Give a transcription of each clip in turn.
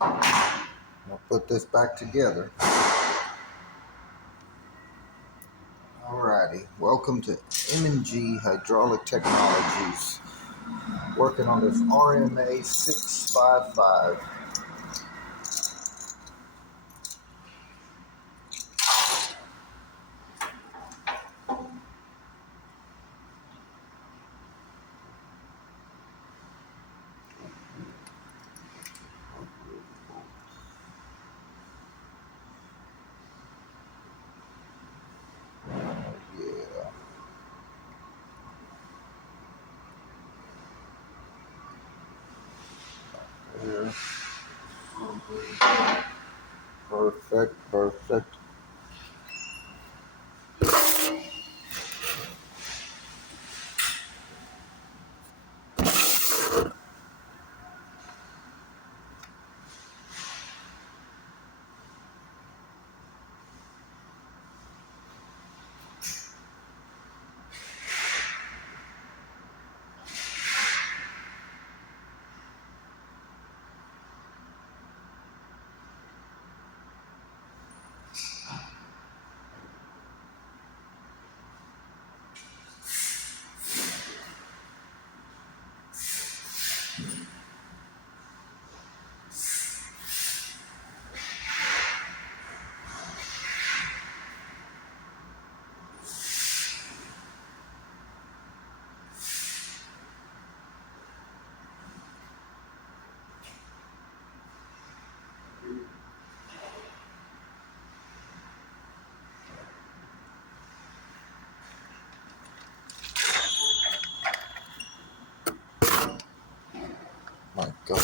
I'll put this back together. Alrighty, welcome to M&G Hydraulic Technologies. Working on this RMA 655. Yeah. Here. Perfect, perfect. My God.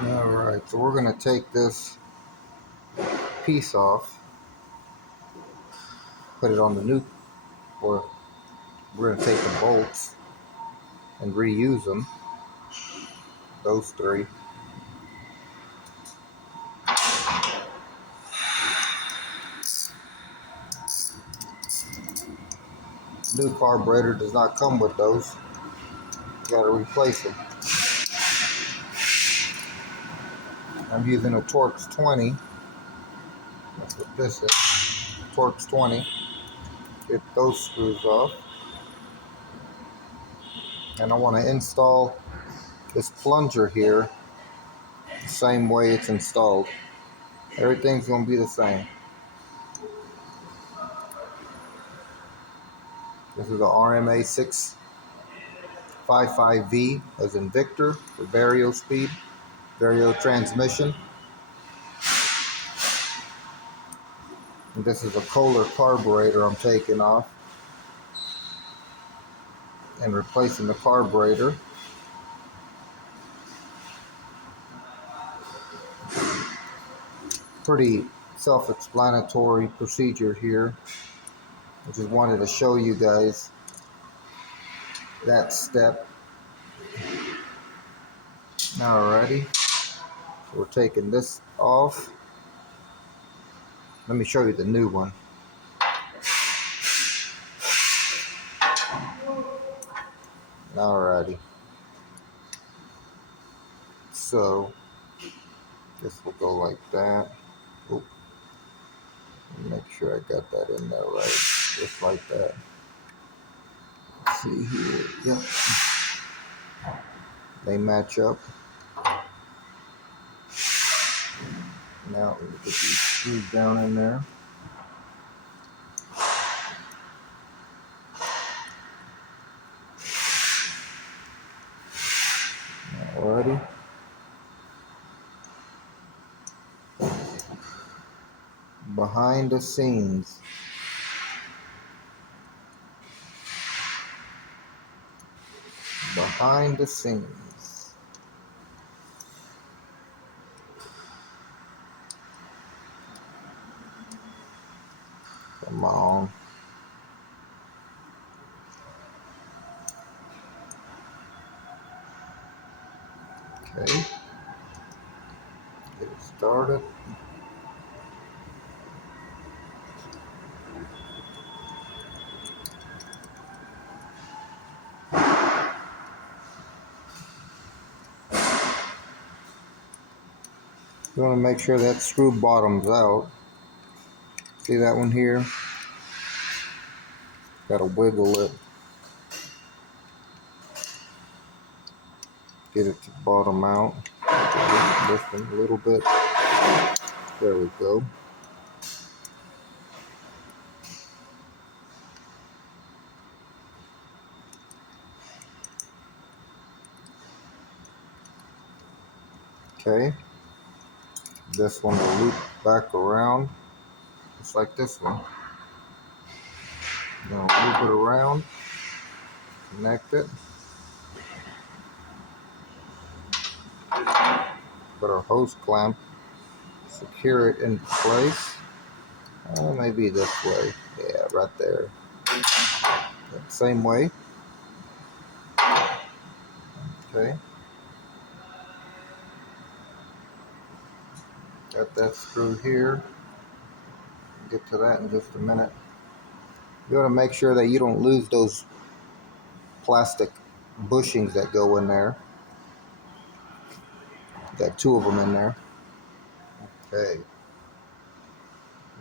Alright, so we're going to take this piece off, put it on the new, or we're going to take the bolts and reuse them, those three. New carburetor does not come with those. You got to replace them. I'm using a Torx 20. That's what this is. Torx 20. Get those screws off. And I want to install this plunger here the same way it's installed. Everything's going to be the same. This is the RMA 655V as in Victor for vario speed, vario transmission. And this is a Kohler carburetor I'm taking off and replacing the carburetor. Pretty self-explanatory procedure here. I just wanted to show you guys that step. Alrighty, so we're taking this off. Let me show you the new one. Alrighty, so this will go like that. Oop. Make sure I got that in there right, just like that. Let's see here, yep, they match up. Now let me get these screws down in there. Alrighty. Behind the scenes. Behind the scenes. Come on. Okay. Start it. You want to make sure that screw bottoms out. See that one here? Got to wiggle it. Get it to bottom out. This one a little bit. There we go. Okay. This one will loop back around, just like this one. Now loop it around, connect it. Put our hose clamp, secure it in place. Maybe this way. Yeah, right there. Same way. Okay. Got that screw here. Get to that in just a minute. You want to make sure that you don't lose those plastic bushings that go in there. Got two of them in there. Okay.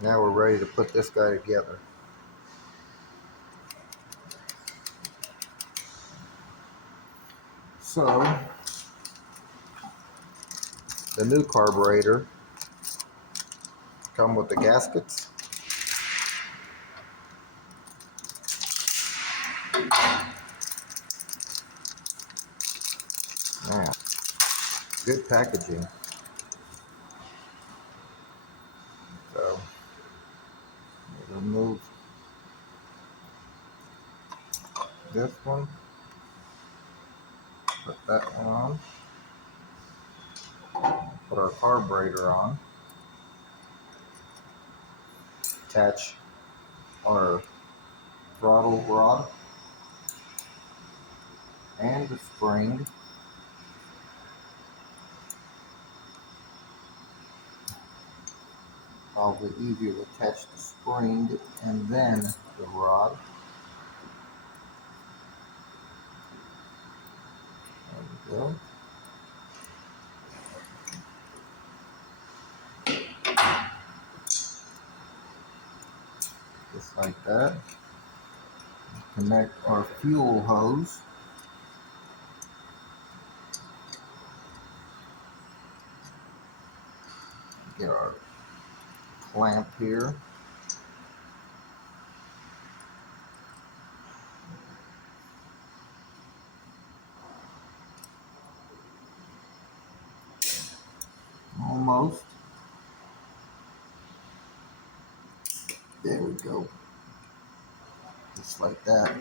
Now we're ready to put this guy together. So, the new carburetor come with the gaskets. Yeah, good packaging. So, remove this one, put that one on, put our carburetor on, attach our throttle rod and the spring. Probably easier to attach the spring and then the rod. There we go. Just like that. Connect our fuel hose. Get our clamp here. Almost. There we go. Just like that.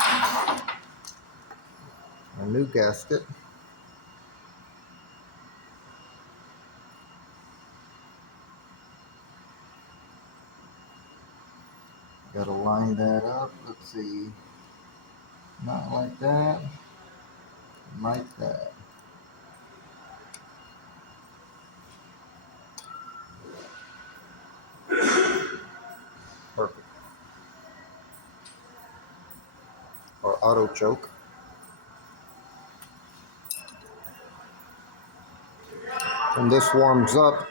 Our new gasket. Gotta line that up. Let's see. Not like that. Like that. Perfect. Or auto choke. When this warms up,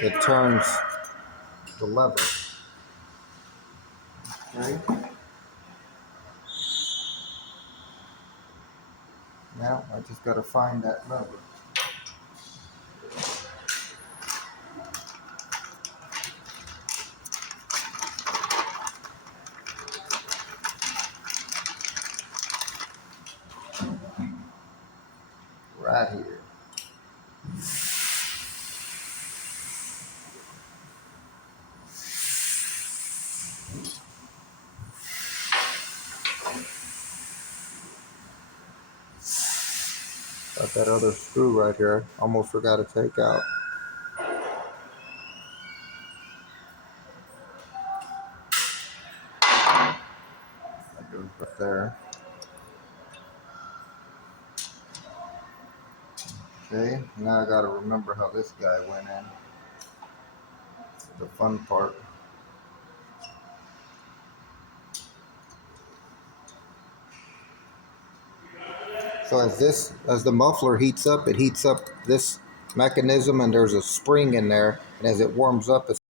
it turns the lever. Okay. Now I just gotta find that lever. Right here. Got that other screw right here. Almost forgot to take out. That goes right there. Okay, now I gotta remember how this guy went in. The fun part. So as the muffler heats up, it heats up this mechanism, and there's a spring in there, and as it warms up, it